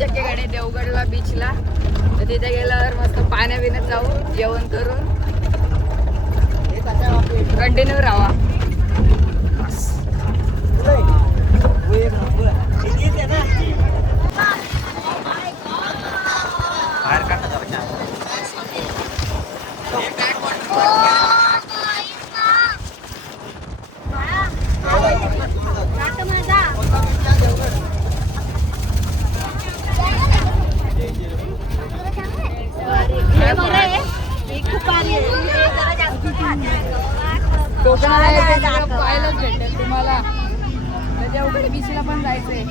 चक्केकडे देवगडला बीचला. तर तिथे गेल्यावर मस्त पाण्या बिण्यात जाऊ, जेवण करून कंटिन्यू राहा. कोकणात पाहायलाच भेटेल तुम्हाला. देवगड बीचला पण जायचंय.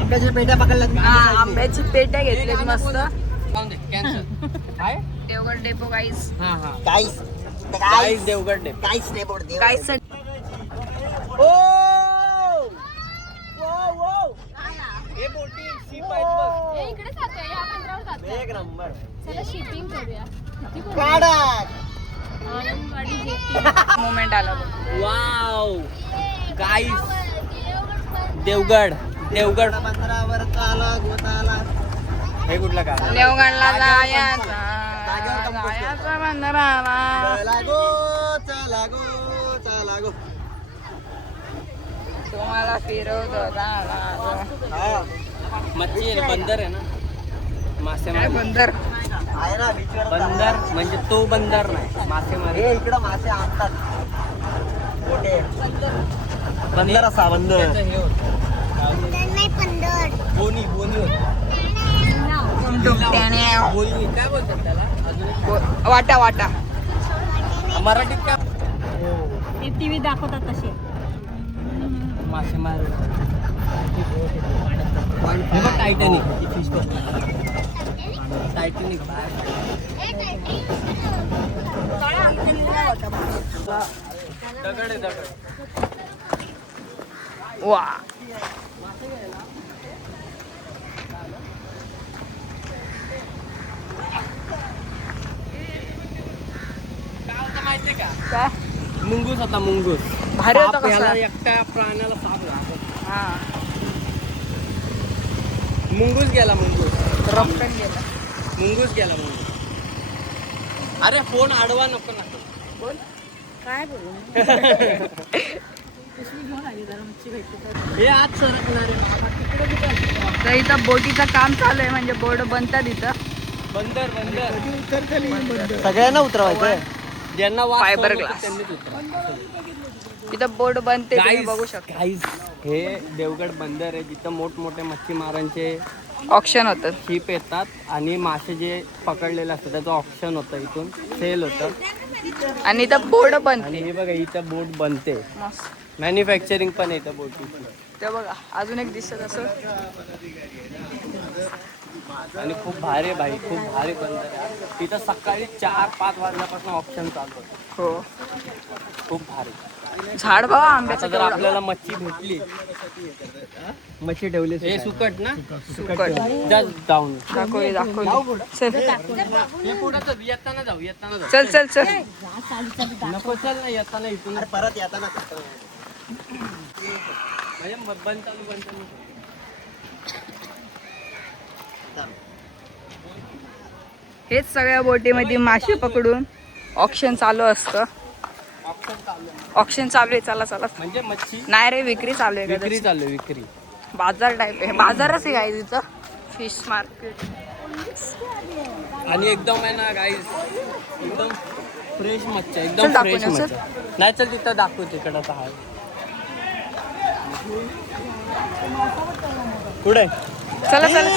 आंब्याच्या पेट्या पकडल्यात. आंब्याची पेट्या घेतलीत मस्त. देवगड डेपो गाईस. गाईस देवगड डेपो. गाईस डेपो. गाईस हे बोटिंग सी पाईप बघ. हे इकडे जातोय, या बंदरावर जातोय. एक नंबर. चला शिपिंग करूया. किती कोण? काढा. आनंदवाडी जेटी. मोमेंट आला बघ. वाव गाईस देवगड. देवगड बंदरावर आला गोताला. हे कुठला का? देवगडला जायचा बंदराला. चला गो चला गो चला गो. तुम्हाला फिरवतो मच्छी आहे, बंदर आहे ना. मासे बंदर आहे ना बीचवर. बंदर म्हणजे तो बंदर नाही, मासेमारी. हे इकडं मासे आणतात मोठे. बंदर असा बंदर. बोनी बोनी बोनी काय बोलतात त्याला अजून? वाटा वाटा. मराठीत काय? ते टीव्ही दाखवतात तसे. मासेमारी. हे बघ टायटॅनिक. टायटॅनिक दगड आहे दगड. वा माहितीये का? काय मुंगूस होता मुंगूस. भारी होता साप, कसा? याला एकट्या प्राण्याला साप लागला. हा मुंगूस गेला मुंगूस. रपकन गेला. मुंगूस गेला मुंगूस. अरे फोन आडवा नको ना. बोल काय बोलू. हे आज सरकणार आहे बाबा. तिकडे कुठं? तर इथं बोटीचं काम चालू आहे, म्हणजे बोर्ड बनतात इथं. बंदर बंदर. सगळ्यांना उतरवायचं. ज्यांना वास Fiber सहन होतो glass. त्यांनीच उतरवायचं. इथं बोर्ड बनते, तुम्ही बघू शकता. गाईस हे देवगड बंदर आहे जिथं मोठमोठे मच्छीमारांचे ऑप्शन होतं. शिप येतात आणि मासे जे पकडलेले असतात त्याचं ऑप्शन होतं, इथून सेल होतं. आणि इथं बोर्ड आणि बनते हे बघा इथं बोट बनते. मस्त. मॅन्युफॅक्चरिंग पण येतं बोटीची. ते बघा अजून एक दिसत असं. आणि खूप भारी आहे भाई, खूप भारी बंदर आहे. तिथं सकाळी 4-5 वाजल्यापासून ऑप्शन चालू होतं. हो खूप भारी. झाड बघा आता आंब्याचं जर केवढं. आपल्याला मच्छी भेटली, मच्छी ठेवली. हे सुकट ना. सुकट. Just down. दाखवली चल हे पुढं चल, येताना जाऊ येताना जाऊ. चल चल चल. नको चल ना, येताना इथून परत येताना बंद चालू बंद चालू. हेच सगळ्या बोटीमध्ये मासे पकडून ऑक्शन चालू असतं. ऑक्शन चालू आहे. चला चला. म्हणजे मच्छी नाही रे, विक्री चालू आहे. विक्री कदाचित. चालू आहे, विक्री. बाजार टाईप आहे. बाजारच आहे काय तिथं. Fish market. आणि एकदम आहे ना गाईस, एकदम फ्रेश मच्छी आहे, चल एकदम दाखवू फ्रेश ना, मच्छी. नाही चल तिथं दाखवू, तिकडं तर आहे. पुढे चला चला.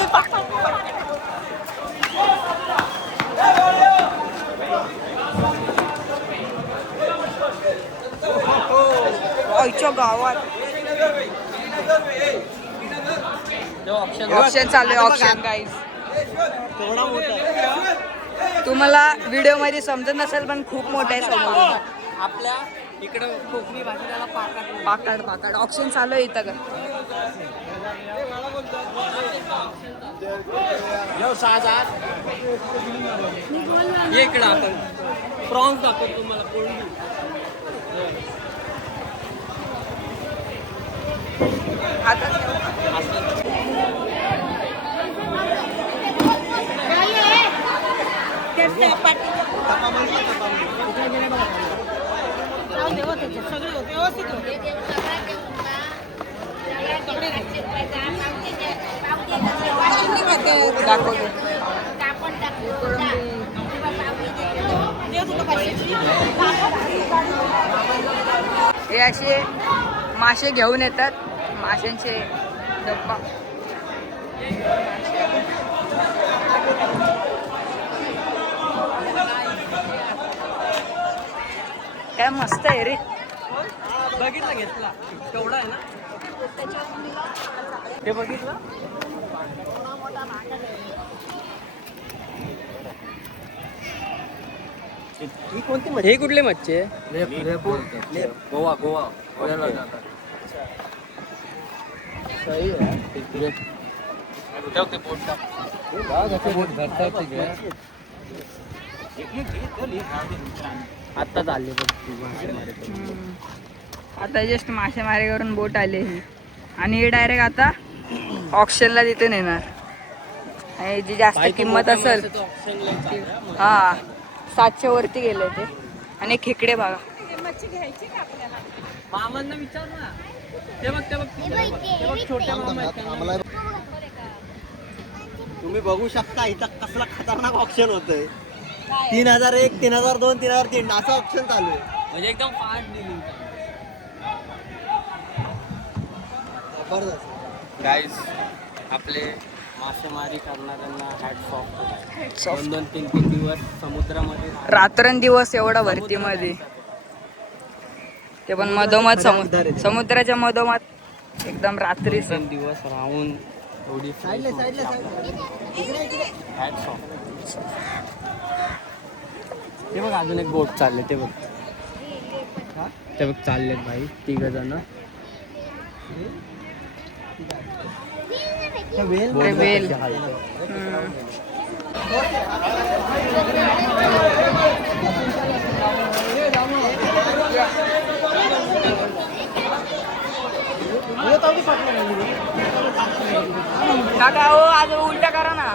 आईच्या गावात ऑप्शन चालू आहे. Option guys. थोडा मोठा. तुम्हाला व्हिडिओ मध्ये समजत नसेल पण खूप मोठा आहे समोर. आपल्या इकडं कोकणी भाषेला पाकाड. पाकाड पाकाड ऑप्शन चालू आहे इथं का. ये इकडं आपण प्रॉन्स दाखवतो तुम्हाला. कोळंबी हातात दाखवतो. हे असे मासे घेऊन येतात, माशांचे डब्बा. काय मस्त आहे रे. बघितला घेतला केवढा आहे ना ते बघितलं. ही कोणती मच्छी? हे कुठले मच्छी आहे? गोवा गोवा गोव्याला जातात. सही आहे. ते बोट आता झाले आता जस्ट मासेमारी करून बोट आली ही आणि हे डायरेक्ट आता ऑप्शनला तिथे नेणार. आणि जी जास्त किंमत असेल हा 700 वरती गेले ते. आणि खेकडे बघा. मामांना विचार ना. ते बघ छोट्या मामा. तुम्ही बघू शकता इथं कसला खतरनाक ऑप्शन होतंय. 3001, 3002, 3003 असं ऑप्शन चालू आहे. म्हणजे एकदम फास्ट डीलिंग. गाईज आपले मासेमारी करणाऱ्यांना हॅट्स ऑफ. 2-3 दिवस समुद्रामध्ये रात्रंदिवस एवढा भरतीमध्ये, ते पण मधोमध समुद्राच्या मधोमध एकदम रात्री दिवस राहून एवढी हॅट्स ऑफ. ते बघ अजून एक बोट चालले. ते बघ चाललेत भाई 3 जण. वेल. काका हो आज उलटा करा ना.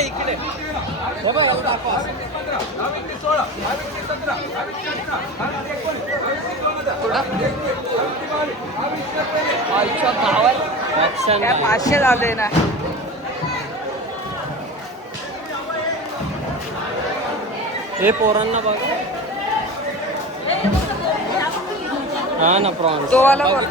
इकडे काय 500 झाले ना. हे पोरांना बघ. हा ना प्रॉन्स तो वाला बघ.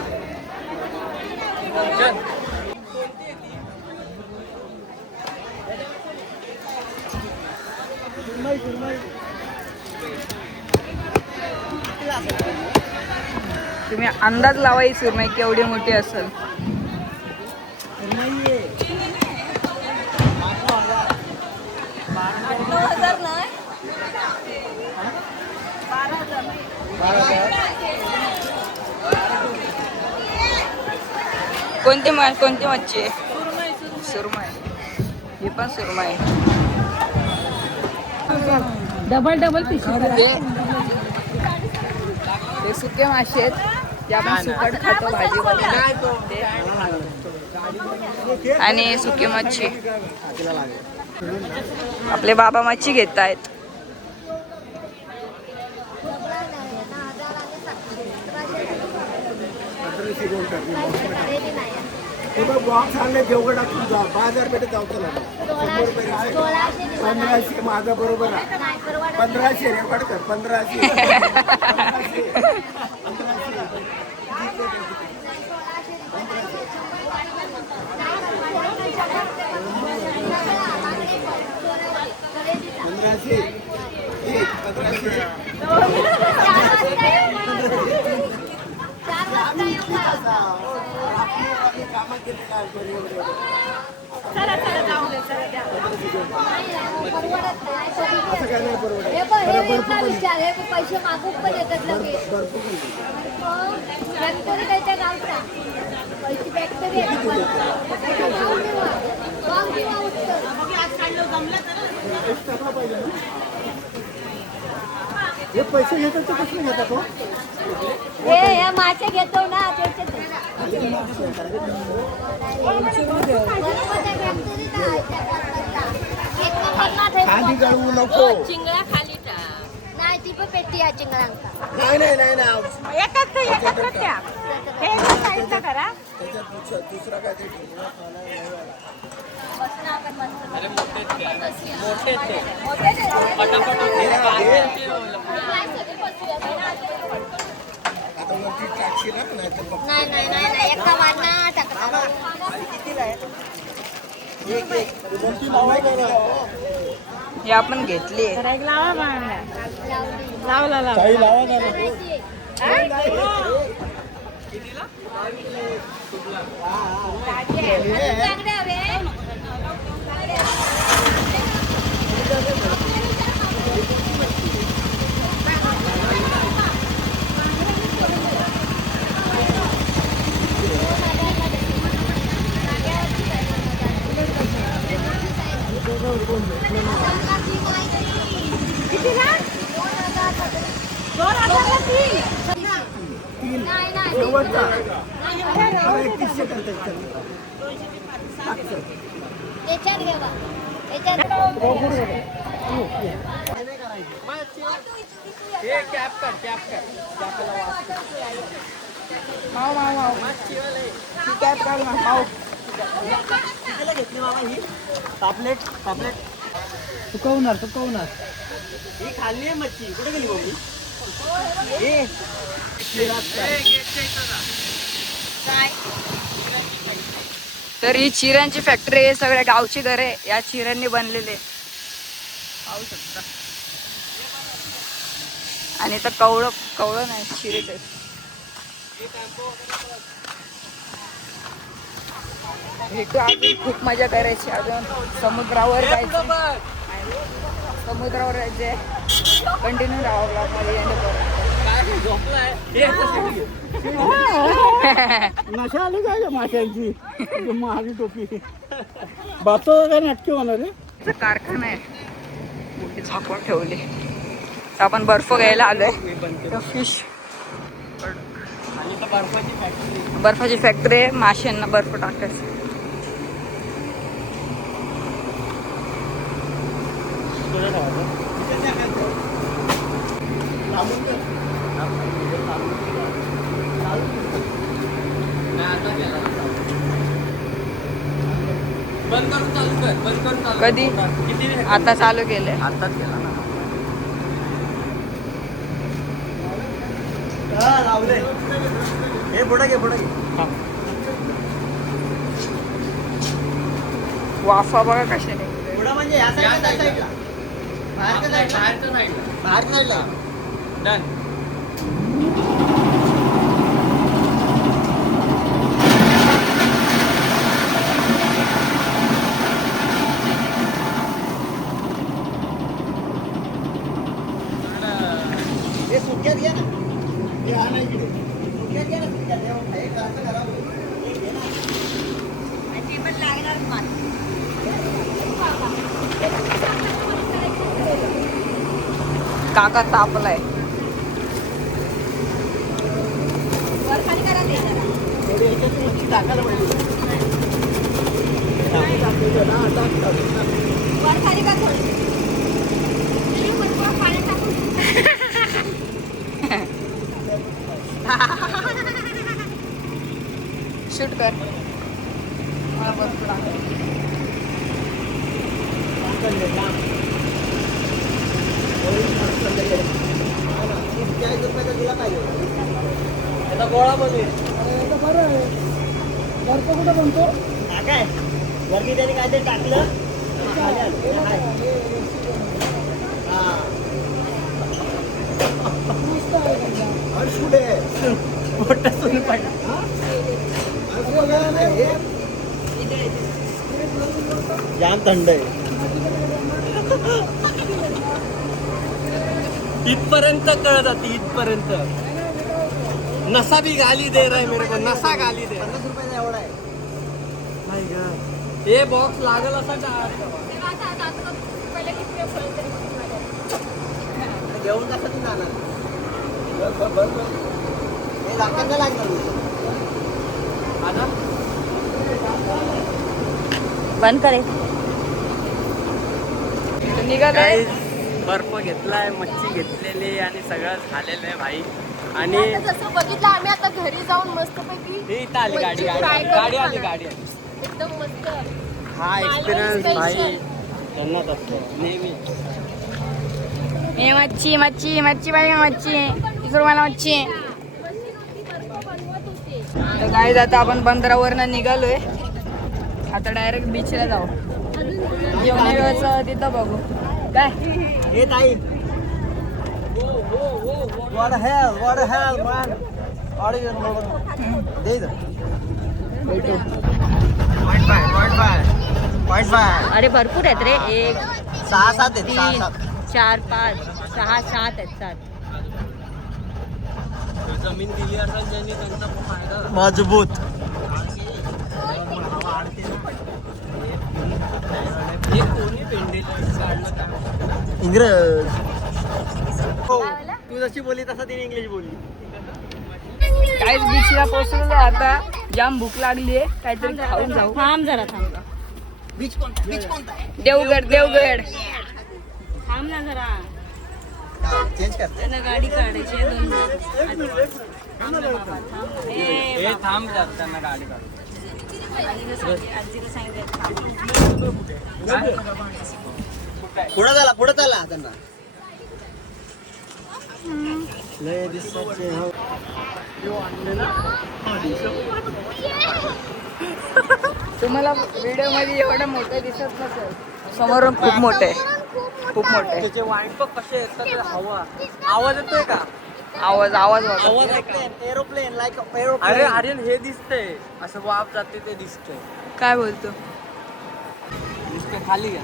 तुम्ही अंदाज लावा ही सुरमई केवढी मोठी असेल. कोणती मच्छी आहे? सुरमई. ही पण सुरमई. Double piece. ते सुके मासे आहेत, ते आपण सुकट खातो भाजी. आणि सुकी मच्छी. आपले बाबा मच्छी घेत आहेत. बॉक्स आणले देवगडात तुझा बाजारपेठेत जाऊ ना 1500 माझा बरोबर आहे. 1500 रेकॉर्ड कर. 1500. पैसे मागून पण येतात लगेच. फॅक्टरी काय त्या गावचा पैसे फॅक्टरी हे पैसे घेतात ते कसले घेतात हो? हे या मासे घेतो ना त्याचे खाली गळवू नको. चिंगळा खाली नाही ती पण पेटी आहे चिंगळांका नाही नाही नाही नाही. करा त्याच्यात दुसरा काय ते आता वरती टाकशील ना, नाहीतर बघ. नाही नाही नाही नाही एका वाढना टाकला वरती लावायचं ना. हे आपण घेतली लावला काही लावा ना. चांगले हवे नाही नाही शेवटचा. हा, 3100 करतात. याच्यात घेवा याच्यात माव माव माव ती कॅप काढ ना माव. कितीला घेतली बाबा ही पापलेट पापलेट सुकवणार ही खाल्ली आहे मच्छी कुठे गेली मम्मी तर ही चिऱ्यांची फॅक्टरी आहे. सगळ्या गावची घरे या चिऱ्यांनी बनलेले पाहू शकता. आणि तर कवळं कवळं नाही चिरेच आहेत. भेटू अजून खूप मजा करायची. अजून समुद्रावर जायचं समुद्रावर जायचंय. कंटिन्यू राहावं लागणार. नशा आली काय या माशांची महागी टोपी बातो काय नाटके होणार आहे. कारखाना आहे मोठी झाकून ठेवली. तर आपण बर्फ घ्यायला आलोय. फिश बर्फाची फॅक्टरी आहे. माशांना बर्फ टाकायचं. कधी आता चालू केलंय. आताच केला ना लावले हे पुढे घे वाफा बघा कशाने. पुढे म्हणजे या साईडला बाहेरच्या साईडला डन हे सुट्यात घ्या ना हे आणा इकडे. सुट्यात घ्या ना सुट्यात हे असं करा हे घे ना. काका तापलाय. थोडी याच्यात मच्छी टाकायला पाहिजे. शूट कर. मला बर्फ टाकायचं. दिला पाहिजे आता गोळा मध्ये आता बरं आहे. बर्फ कुठं बनतो. काय वरती त्याने काय ते टाकलं खाली आलं. हा मस्त आहे एकदम. हर्ष कुठे आहे? मोठा सोनी पाहिजे हर्ष बघायला नाही. जाम थंड आहे इथपर्यंत कळत जाते इथपर्यंत नसा भी गाली दे रहा है मेरे को नसा गाली दे 50 रुपयाचा एवढा आहे नाही ग हे बॉक्स लागल असा का जेवण कसं तू जाणार हे लागणार लागणार बंद करे निघालोय. बर्फ घेतलाय, मच्छी घेतलेली आणि सगळं झालेलं आहे भाई. आणि आता जसं बघितलं आम्ही आता घरी जाऊन मस्तपैकी ही इथं आली गाडी मच्छी गाडी fry करू गाडी आली खाणार. गाडी आली. एकदम मस्त. हा एक्सपिरियन्स भाई त्यांनाच असतो नेहमी. हे मच्छी मच्छी मच्छी बाई मच्छी इकडं मला मच्छी. तर गाईज आता आपण बंदरावरनं निघालोय. आता डायरेक्ट बीचला जाऊ. जेवणाचं तिथं बघू काय. हे ताई what the hell man what are you दे इथं. point five अरे भरपूर आहेत रे. 1 6 7 आहेत 6 3 7 4 5 6 7 आहेत 7. जमीन दिली असेल ज्यांनी त्यांचा फायदा मजबूत. इंग्रज तू जशी बोलली तसा तिने इंग्लिश बोलली. काहीच बीचला पोहोचलो. आता जाम भूक लागली आहे. काहीतरी खाऊन जाऊ. थांब जरा थांब. बीच कोणता देवगड देवगड. थांब ना जरा. चेंज कर. त्यांना गाडी काढायची आहे 2 हे थांब जर त्यांना गाडी काढ. पुढे झाला त्यांना लय दिसाचे. तुम्हाला व्हिडिओ मध्ये एवढं मोठं दिसत नसेल. समोरून खूप मोठं आहे. खूप मोठं आहे. त्याचे वाईट पण कसे येतात. हवा आवाज येतोय का. आवाज आवाज होता. आवाज एरोप्लेन लाईक एरोप्लेन. अरे आर्यन हे दिसतंय असं वाफ जाते ते दिसतंय. काय बोलतो. दिसतंय खाली घ्या.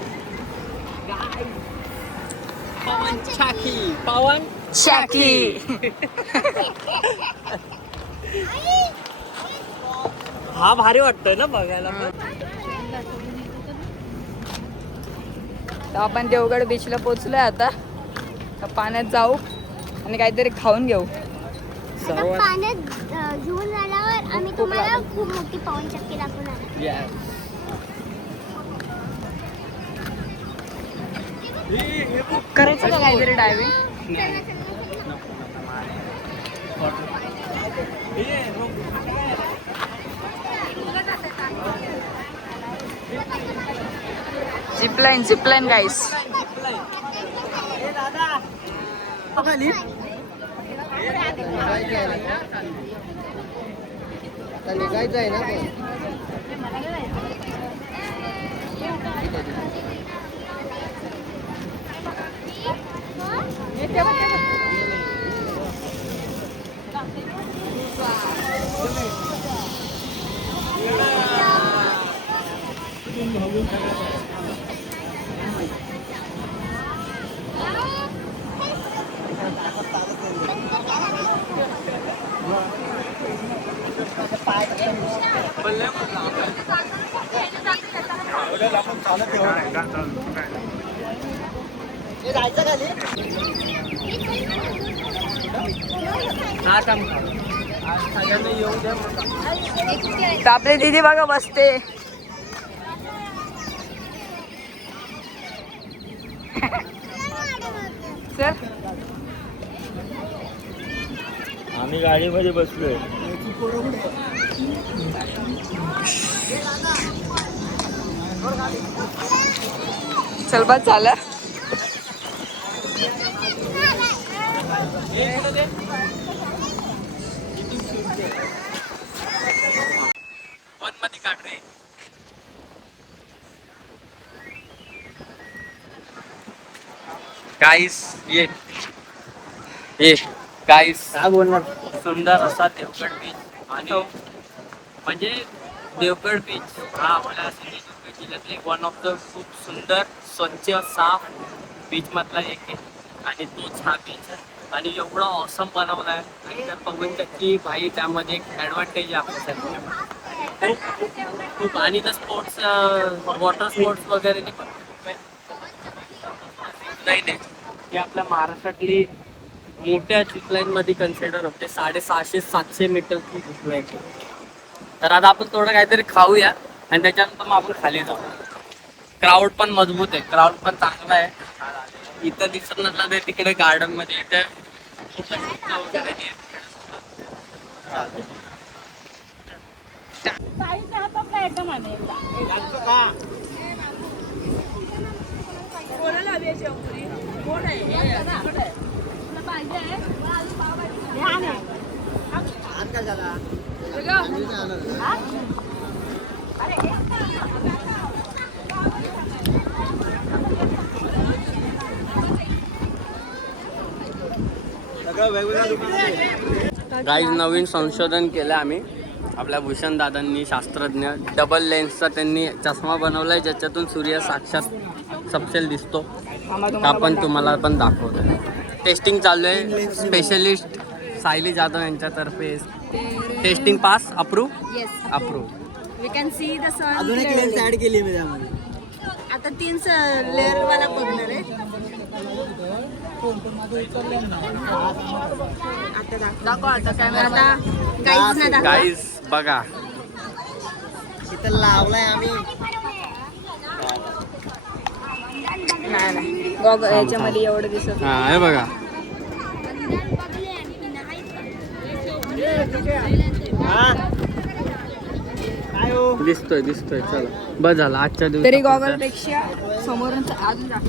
पवन चाकी पवन शाकी. हा भारी वाटतोय ना बघायला पण. तर आपण देवगड बीचला पोहोचलोय. आता तर पाण्यात जाऊ आणि काहीतरी खाऊन घेऊ. सर्वात पाण्यात घेऊन झाल्यावर आम्ही तुम्हाला खूप मोठी पवन चक्की दाखवणार. Yes. करायचं का काहीतरी डायव्हिंग. जिपलाईन गाईस. निघायचं आहे ना. जायचं खाली. सगळ्यांना येऊ द्या. तर आपली दीदी बघा बसते. सर आम्ही गाडीमध्ये बसलोय. चल बस झालं. मध्ये काढ रे. गाईस ये गाईस सुंदर असा देवगड बीच. आणि म्हणजे देवगड बीच हा आपल्या सिंधुदुर्ग जिल्ह्यातील एक वन ऑफ द खूप सुंदर स्वच्छ साफ बीच मधला एक आहे. आणि तोच हा बीच आहे. आणि एवढा ऑसम बनवला आहे. आणि त्या पवन चक्की भाई त्यामध्ये एक ॲडव्हान्टेज आहे आपल्यासाठी खूप. आणि तर स्पोर्ट्स वॉटर स्पोर्ट्स वगैरे नाही. ही आपल्या महाराष्ट्रातली मोठ्या झिपलाईन मध्ये कन्सिडर होते. 650-700 मीटरची झिपलाईन. तर आता आपण थोडं काहीतरी खाऊया आणि त्याच्यानंतर मग आपण खाली जाऊ. क्राऊड पण मजबूत आहे, क्राऊड पण चांगला आहे. इथं दिसत नसलं तर तिकडे गार्डन मध्ये इथे वगैरे गाईज नवीन संशोधन केलं आम्ही. आपल्या भूषण दादांनी, शास्त्रज्ञ, डबल लेन्सचा त्यांनी चष्मा बनवलाय ज्याच्यातून सूर्य साक्षात सपशेल दिसतो. आपण तुम्हाला पण दाखवतो. टेस्टिंग चालू आहे. स्पेशलिस्ट सायली जाधव यांच्यातर्फे testing pass approve. Yes, approve. We can see the sun. अजून एक लेन्स ऍड केली मी त्यामध्ये. आता 3 लेअर वाला बघणार आहे. आता दाखव आता कॅमेरा. गाईज ना दाखव. गाईज बघा, इथं लावलाय आम्ही. नाही गॉगल याच्यामध्ये एवढं दिसत हा हे बघा. काय हो? दिसतोय दिसतोय. चला बस झालं आजच्या दिवशी. तरी गॉगल पेक्षा समोरून अजून दाखव.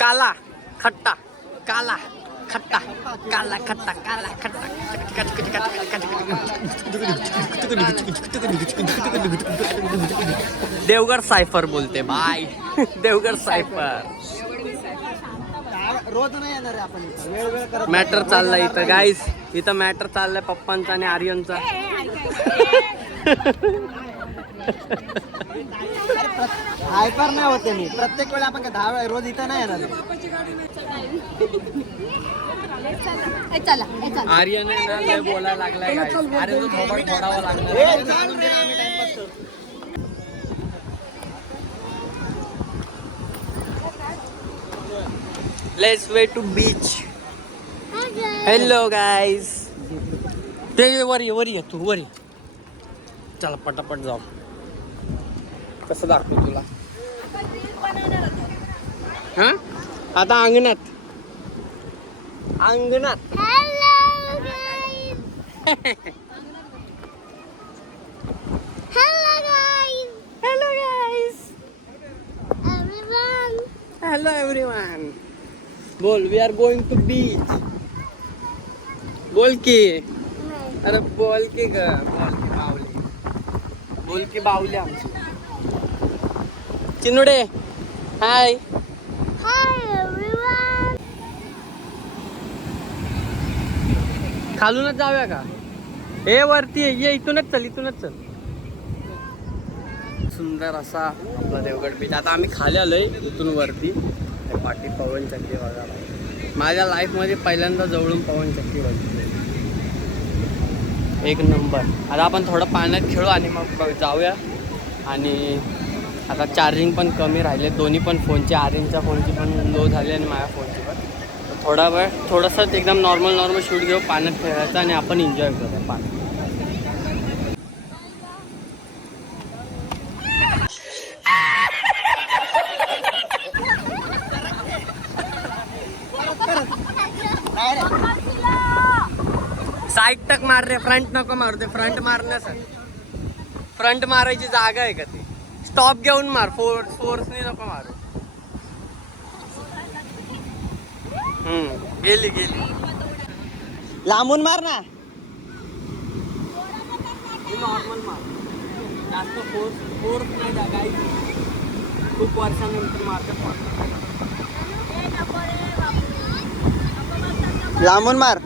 काला खट्टा, काला खट्टा, काला खट्टा, काला खट्टा. देवगड सायफर बोलते बाय. देवगड सायफर. रोज नाही येणार आहे आपण इथं. वेळ वेळ करत मॅटर चाललाय इथं गाईस. इथं मॅटर चाललाय पप्पांचा आणि आर्यनचा. हायपर नाही होते मी. प्रत्येक वेळा आपण काय 10 वेळा रोज इथं नाही येणार आहे. चला आर्यन आहे ना लय बोलायला लागलाय guys. आर्यन थोडं फोडावं लागलं. Let's way to beach. Hello guys. ते वर ये तू वर ये. चला पटापट जाऊ. कसं दाखवू तुला? हा आता अंगणात. Hello everyone. बोल we are going to beach. बोल की. अरे बोल की ग. बोल की बावली आमची. चिनुडे हाय. खालूनच जाऊया का? हे वरती ये. इथूनच चल. सुंदर असा आपला देवगड बीच. आता आम्ही खाली आलोय इथून वरती. पाठी पवन चक्की बघायला. माझ्या लाईफमध्ये पहिल्यांदा जवळून पवन चक्की बघितली. एक नंबर. आता आपण थोडं पाण्यात खेळू आणि मग जाऊया. आणि आता चार्जिंग पण कमी राहिले दोन्ही पण फोनचे. आर्यनच्या फोनची पण लो झाली आणि माझ्या फोनची पण. थोडा वेळ थोडंसंच एकदम नॉर्मल शूट घेऊ. पाण्यात खेळायचं आणि आपण एन्जॉय करूया पाण्यात. साईड टक मार रे. फ्रंट नको मारू. ते फ्रंट मारण्यासाठी. फ्रंट मारायची जागा आहे का ती? स्टॉप घेऊन मार. फोर्सने नको मारू. गेली लांबून मार ना. नॉर्मल मार. जास्त फोर्स नाही जागा. खूप वर्षानंतर मारतात. लांबून मार.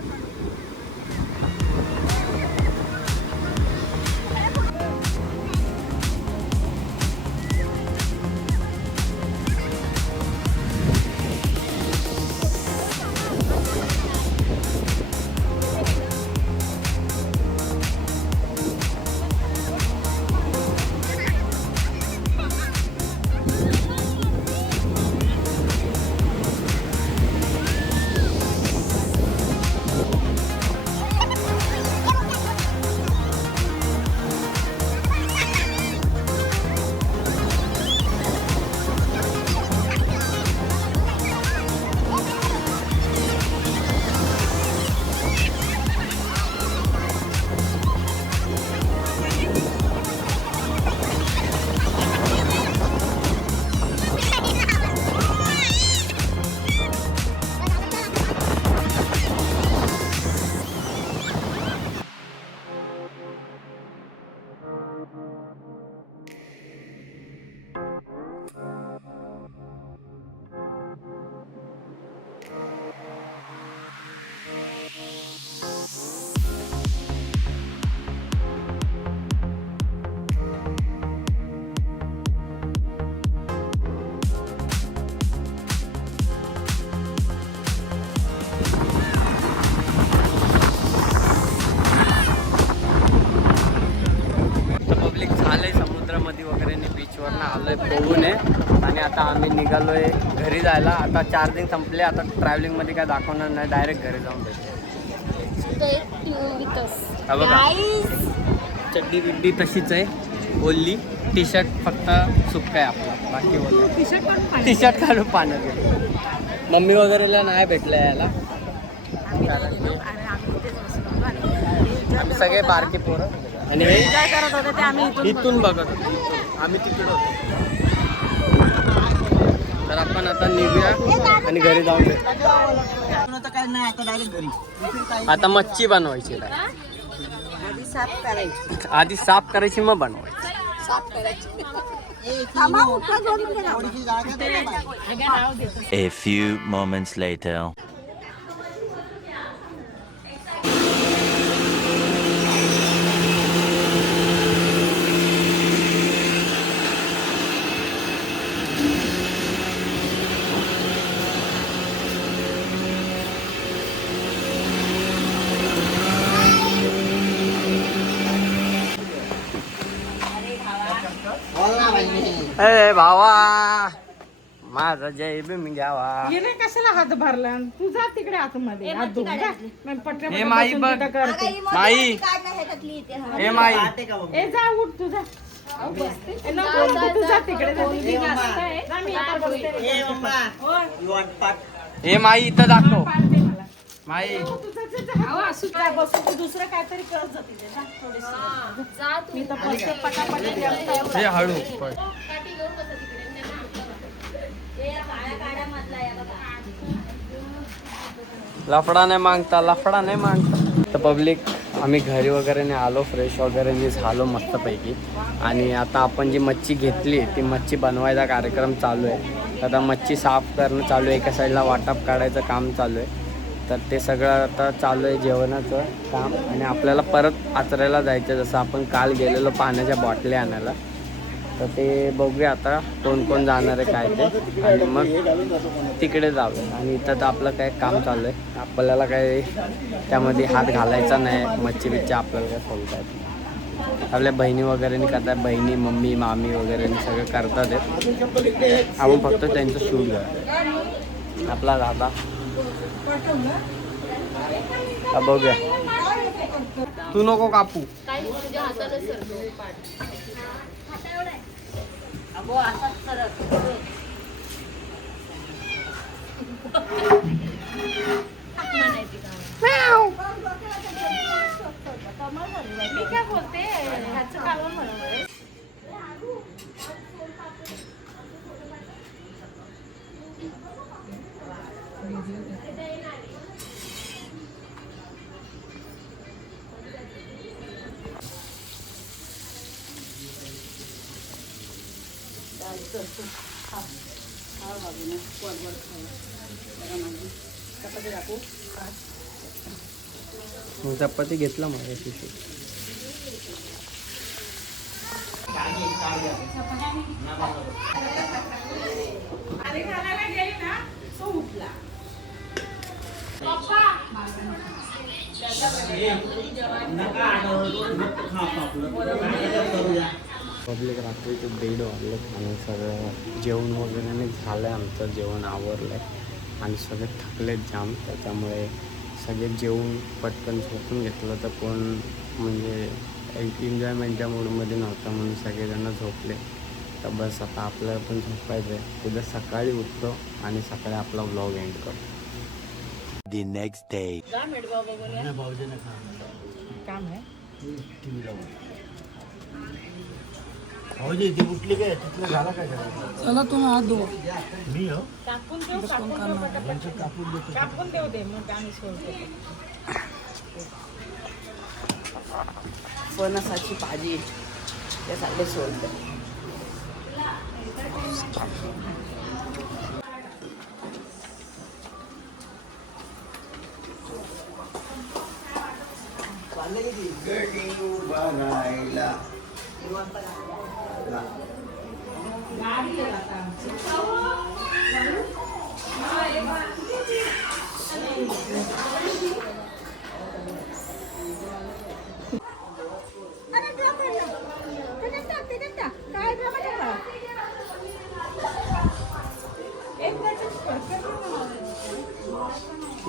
होऊ नये. आणि आता आम्ही निघालोय घरी जायला. आता चार्जिंग संपले. आता ट्रॅव्हलिंगमध्ये काय दाखवणार नाही, डायरेक्ट घरी जाऊन भेटू. हा बघा, चड्डी बिड्डी तशीच आहे ओल्ली. टी शर्ट फक्त सुक्का आहे आपला, बाकी ओल्ली. टी शर्ट काढून पाण्यात गेलो. मम्मी वगैरेला नाही भेटलं यायला, कारण की आम्ही सगळे बारके पोरं. आणि हे करत होते ते आम्ही इथून बघत होतो, आम्ही तिकडे होतो. तर आपण आता निघूया आणि घरी जाऊन भेटू. काय नाही आता डायरेक्ट घरी. आता मच्छी बनवायची आहे. आधी साफ करायची. आधी साफ करायची मग बनवायची. साफ करायची. A few moments later. ए भावा, माझा जय भीम घ्यावा. येणे कशाला हात भरला तू जा तिकडे आतमध्ये हात धुवून जा. मग पटकन हे माई बघ, तिथं करते. माई, हे माई, ए जा उठ तू जा. ए, नको, तू जा तिकडे जा. तिथे जास्त आहे. जा, मी आता बोलते. हे माई इथं दाखव. पाडते मला. माई, तू जा, जा, जा. बसू तू दुसरं काहीतरी करत जा तिथे. जा, थोडीशी. मी तर बसते पटापट. हे हळू पळ. लफडा नाही मागता, लफडा नाही मागता. तर पब्लिक, आम्ही घरी वगैरे नाही आलो, फ्रेश वगैरे मी झालो मस्तपैकी. आणि आता आपण जी मच्छी घेतली ती मच्छी बनवायचा कार्यक्रम चालू आहे. आता मच्छी साफ करणं चालू आहे, एका साईडला वाटप काढायचं काम चालू आहे. तर ते सगळं आता चालू आहे, जेवणाचं काम. आणि आपल्याला परत आचरायला जायचं, जसं आपण काल गेलेलो पाण्याच्या बॉटल्या आणायला. तर ते बघूया आता कोण कोण जाणार आहे काय ते, आणि मग तिकडे जाऊया. आणि इथं तर आपलं काय काम चालू आहे, आपल्याला काय त्यामध्ये हात घालायचा नाही. मच्छी बिच्छी आपल्याला काय सोलता येत नाही. आपल्या बहिणी वगैरे करतात, बहिणी मम्मी मामी वगैरे सगळं करतात आहेत. आपण फक्त त्यांचं शूट घ्या आपला दादा. बघूया, तू नको कापू. मी काय बोलते ह्याचं कालवण बनवलंय. चपाती घेतला मग पिशवी. आणि घालायला गेली ना तो उठला. पब्लिक रात्रीचे 1:30 वाजले आणि सगळं जेवण वगैरे नाही झालं आहे. आमचं जेवण आवरलं आहे आणि सगळे थकलेत जाम. त्याच्यामुळे सगळे जेवून पटकन झोपून घेतलं. तर कोण म्हणजे एन्जॉयमेंटच्या मूडमध्ये नव्हता, म्हणून सगळेजण झोपले. तर बस आता आपल्याला पण झोपायचं आहे. उद्या सकाळी उठतो आणि सकाळी आपला व्लॉग एंड करतो. The next day. काम आहे. ती उठली काय तिथलं झाला काय करायचं. चला तुम्ही हात धुवा. मी हो कापून देऊ दे मग आम्ही सोडतो. फणसाची भाजी त्यासाठी सोडतो.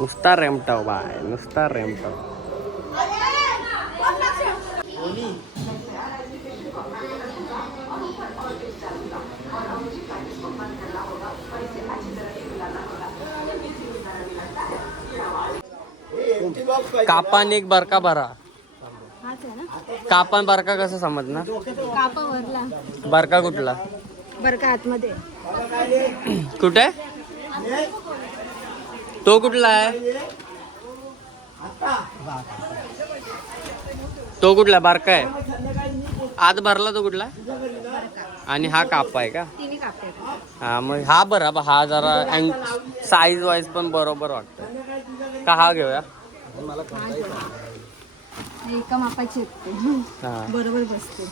नुसता रेमटाव बाय, नुसता रेमटाव. कापान एक बरका भरा. कापान बरका कसं समजणार? कापा भरला बरका कुठला? बरं का आतमध्ये कुठे? तो कुठला आहे? तो कुठला बारका आहे? आत भरला तो कुठला? आणि हा कापा आहे का? तिन्ही कापे हा मग हा बरा हा जरा साईज वाईज पण बरोबर वाटतं का? हा घेऊया. एका मापाचे हा बरोबर बसते.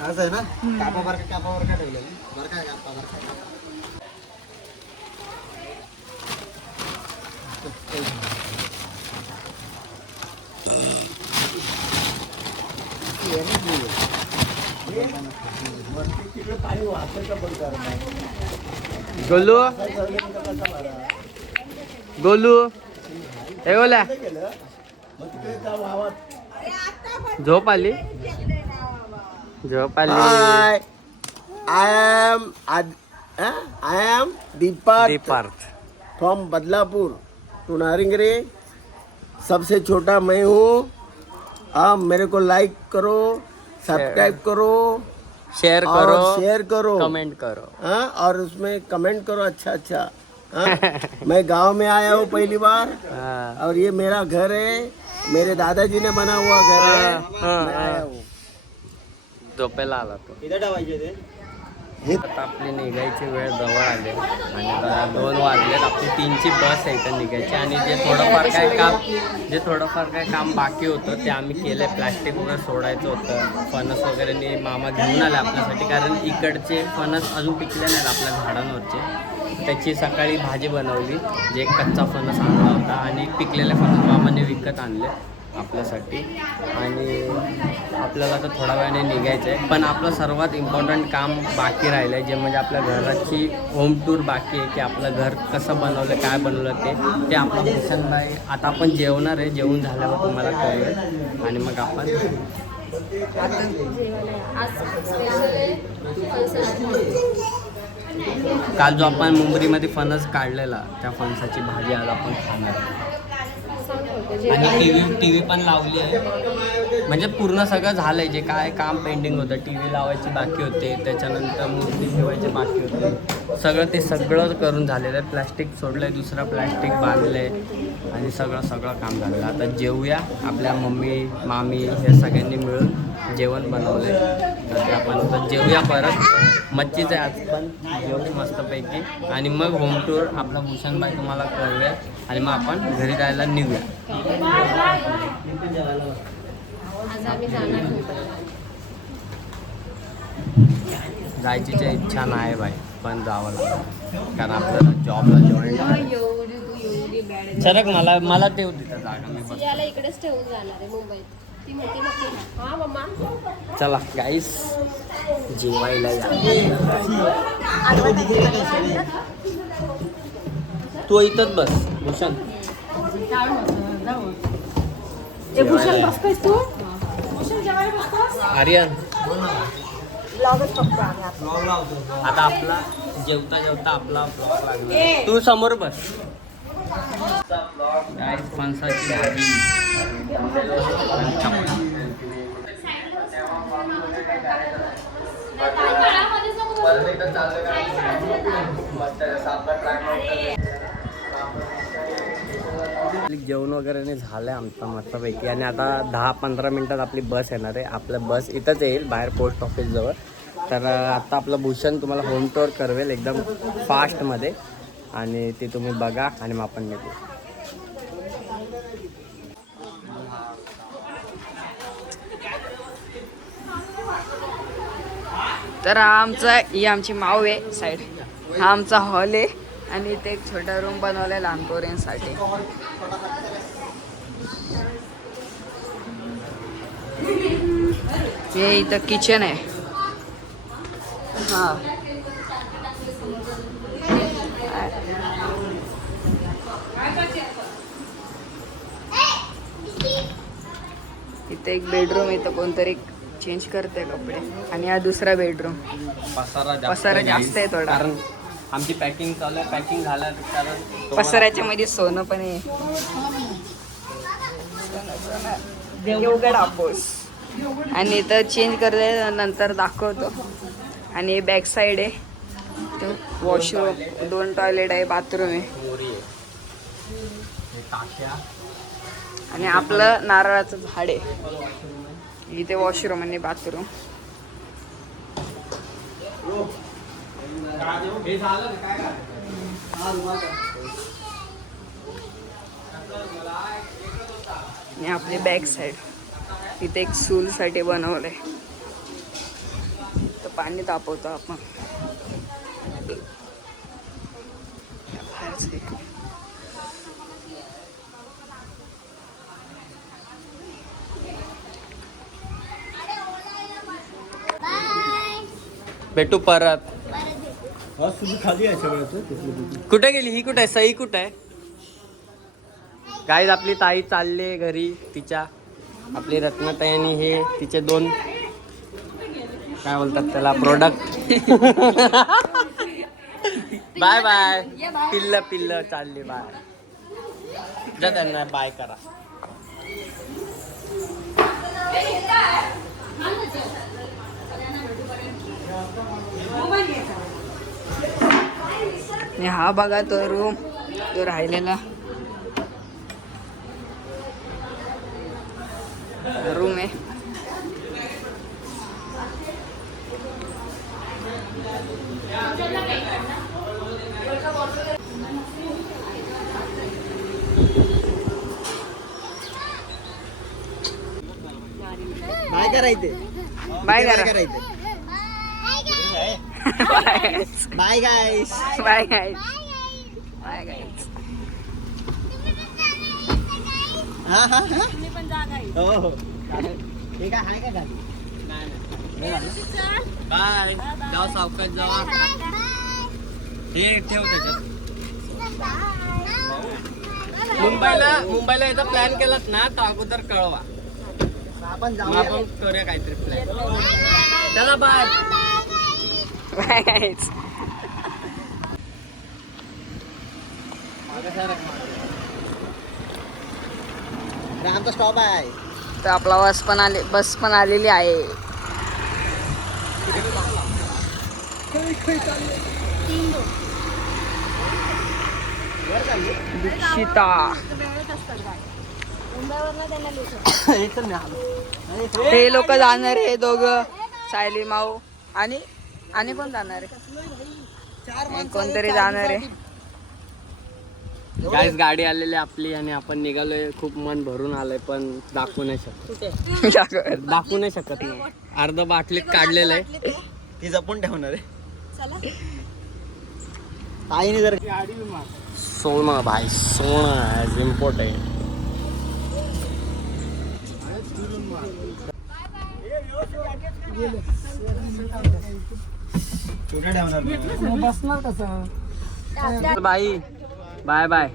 असं आहे ना, कापा बरका ठेवलेलं बरका कापा बरका. पाणी वाहतं बंद करा. गोलू गोलू हे बोला. झोप आली. झोप आली. I am Deeparth Deeparth. From Badlapur to Naringre. सबसे छोटा मैं हूँ. आप मेरे को लाइक करो, सब्सक्राइब करो, शेयर और करो, शेयर करो, कमेंट करो. हाँ, और उसमें कमेंट करो अच्छा अच्छा. हाँ? मैं गांव में आया हूँ पहली बार, हा. और ये मेरा घर है. मेरे दादाजी ने बना हुआ घर है. हाँ, मैं आया हूँ. झोपेला आला तो. हे आता आपली निघायची वेळ जवळ आली आणि आता 2 वाजलेत. आपली 3ची बस आहे इथं निघायची आणि जे थोडंफार काय काम बाकी होतं ते आम्ही केलं आहे. प्लॅस्टिक वगैरे सोडायचं होतं. फणस वगैरे मामा घेऊन आले आपल्यासाठी, कारण इकडचे फणस अजून पिकले नाहीत आपल्या झाडांवरचे. त्याची सकाळी भाजी बनवली. जे कच्चा फणस आणला होता आणि पिकलेले फणस मामाने विकत आणले आपल्यासाठी. आणि आपल्याला आता थोड्या वेळाने निघायचं आहे. पण आपलं सर्वात इम्पॉर्टंट काम बाकी राहिलं आहे, जे म्हणजे आपल्या घराची होम टूर बाकी आहे. की आपलं घर कसं बनवलं, काय बनवलं ते आपलं भूषणबाई. आता आपण जेवणार आहे. जेवून झाल्यावर तुम्हाला कळेल आणि मग आपण काल जो आपण मुंबईमध्ये फणस काढलेला त्या फणसाची भाजी आज आपण खाणार. आणि टी व्ही पण लावली आहे. म्हणजे पूर्ण सगळं झालंय. जे काय काम पेंडिंग होतं, टी व्ही लावायची बाकी होते, त्याच्यानंतर मूर्ती ठेवायचे बाकी होते, सगळं करून झालेलं आहे. प्लॅस्टिक सोडलंय, दुसरं प्लॅस्टिक बांधलंय आणि सगळं काम झालेलं. आता जेवूया. आपल्या मम्मी मामी हे सगळ्यांनी मिळून जेवण बनवलंय, तर ते आपण आता जेवूया. परत मच्छीचं आहे आज पण. जेवू मस्तपैकी आणि मग होम टूर आपला भूषणबाई तुम्हाला कळवेल आणि मग आपण घरी जायला निघूया. जायची इच्छा नाही बाई, पण जावं लागतं कारण आपल्याला जॉबला जॉईन. सरक मला ठेव तिथं जागा. मी बस इकडेच ठेवून जाणार आहे मुंबईत. ती मोठी नक्की. हा मम्मा. चला गाईस जेवायला जा. तू इथंच बस भूषण. भूषण बसतोयस तू? भूषण जेवायला बसतोस? आर्यन ब्लॉगच बघतो आम्ही आता. आता आपला जेवता आपला ब्लॉग लागला. तू समोर बस. गाईस फणसाची भाजी आणि चपाती. जेवण वगैरे नाही झालं आहे आमचं मस्तपैकी. आणि आता 10-15 मिनटात आपली बस येणार आहे. आपलं बस इथंच येईल बाहेर पोस्ट ऑफिसजवळ. तर आता आपलं भूषण तुम्हाला होम टूर करवेल एकदम फास्टमध्ये आणि ते तुम्ही बघा आणि मग आपण निघू. तर ही आमची माव आहे साईड. हा आमचा हॉल आहे आणि इथे एक छोटा रूम बनवला आहे लहान पोरांसाठी. हे इथं किचन आहे. हा इथे एक बेडरूम, इथं कोणतरी चेंज करते कपडे. आणि हा दुसरा बेडरूम. पसारा जास्त आहे थोडा. कारण आमची पॅकिंग चालू आहे. पॅकिंग झालं कारण पसाऱ्याच्या मध्ये सोनं पण आहे. देवगड हापूस. आणि इथं चेंज करते नंतर दाखवतो. आणि हे बॅक साईड आहे. वॉशरूम, 2 टॉयलेट आहे, बाथरूम आहे. मोरी आहे. हे टाक्या. आणि आपलं नारळाचं झाड आहे. इथे वॉशरूम आणि बाथरूम. आणि आपली बॅक साईड इथे एक सूल साठी बनवलंय. तर पाणी तापवतो आपण. भेटू परत. आज तुझी खाली आहे सगळ्याचं. कुठे गेली ही? कुठे आहे सई? कुठे आहे गाईज? आपली ताई चालले घरी तिच्या. आपली रत्नाताई आणि हे तिचे 2 काय बोलतात त्याला प्रोडक्ट. Bye bye. पिल्ल चालली. बाय. जा त्यांना बाय करा. आणि हा बघा तो रूम, तो राहिलेला रूम आहे. बाय करायचे. बाय करा. Bye guys. Bye guys. Bye guys. हा हा हा. हो हो. ठीक आहे. आहे का गाडी? बाय. जाऊ सावकाश जावा. हे ठेव त्याच्यात. मुंबईला याचा प्लॅन केलात ना तर अगोदर कळवा. आपण मग आपण करूया काहीतरी प्लॅन. चला बाय. Bye guys. आमचा स्टॉप आहे. तर आपला बस पण आलेली आहे. दीक्षिता. हे लोक जाणार आहे दोघं, सायली माऊ आणि कोण जाणार आहे? कोणतरी जाणार आहे. गाईज गाडी आलेली आपली आणि आपण निघालोय. खूप मन भरून आलंय पण दाखवू नाही शकत नाही. अर्ध बाटलीत काढलेलं आहे. ती जपून ठेवणार आहे. ताईने जर सोनं भाई, सोनं ॲज इम्पॉर्टंट. बाई बाय बाय.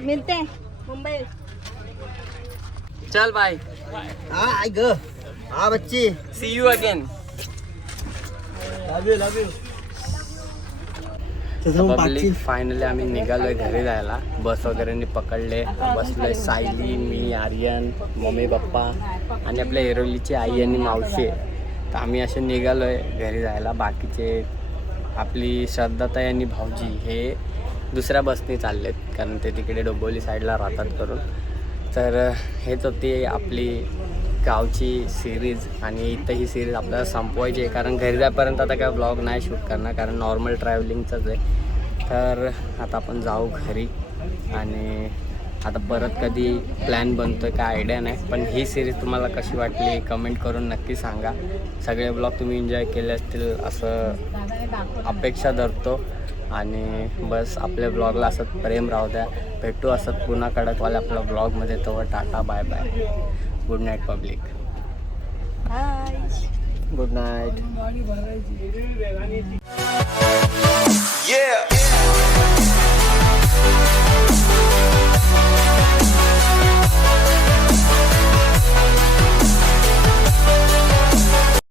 मिलते मुंबई. चल बाय. हा आई ग. हा बच्ची. See you again. Love you. Public finally आम्ही निघालोय घरी जायला. बस वगैरे पकडले. बसलोय सायली, मी, आर्यन, मम्मी पप्पा आणि आपल्या एरोलीची आई आणि मावशी. तर आम्ही असे निघालोय घरी जायला. बाकीचे आपली श्रद्धाताई आणि भाऊजी हे दुसऱ्या बसने चाललेत कारण ते तिकडे डोंबिवली साईडला राहतात करून. तर हेच होती आपली गावची सिरीज. आणि इथं ही सिरीज आपल्याला संपवायची आहे कारण घरी जाईपर्यंत आता काय ब्लॉग नाही शूट करणार कारण नॉर्मल ट्रॅव्हलिंगचंच आहे. तर आता आपण जाऊ घरी. आणि आता परत कधी प्लॅन बनतो आहे काय आयडिया नाही. पण ही सिरीज तुम्हाला कशी वाटली कमेंट करून नक्की सांगा. सगळे ब्लॉग तुम्ही एन्जॉय केले असतील असं अपेक्षा धरतो. आणि बस आपल्या ब्लॉगला असंच प्रेम राहू द्या. भेटू असंच पुन्हा कडकवाल्या आपल्या ब्लॉगमध्ये. तोवर tata bye bye. Good night public. Good night. Yeah.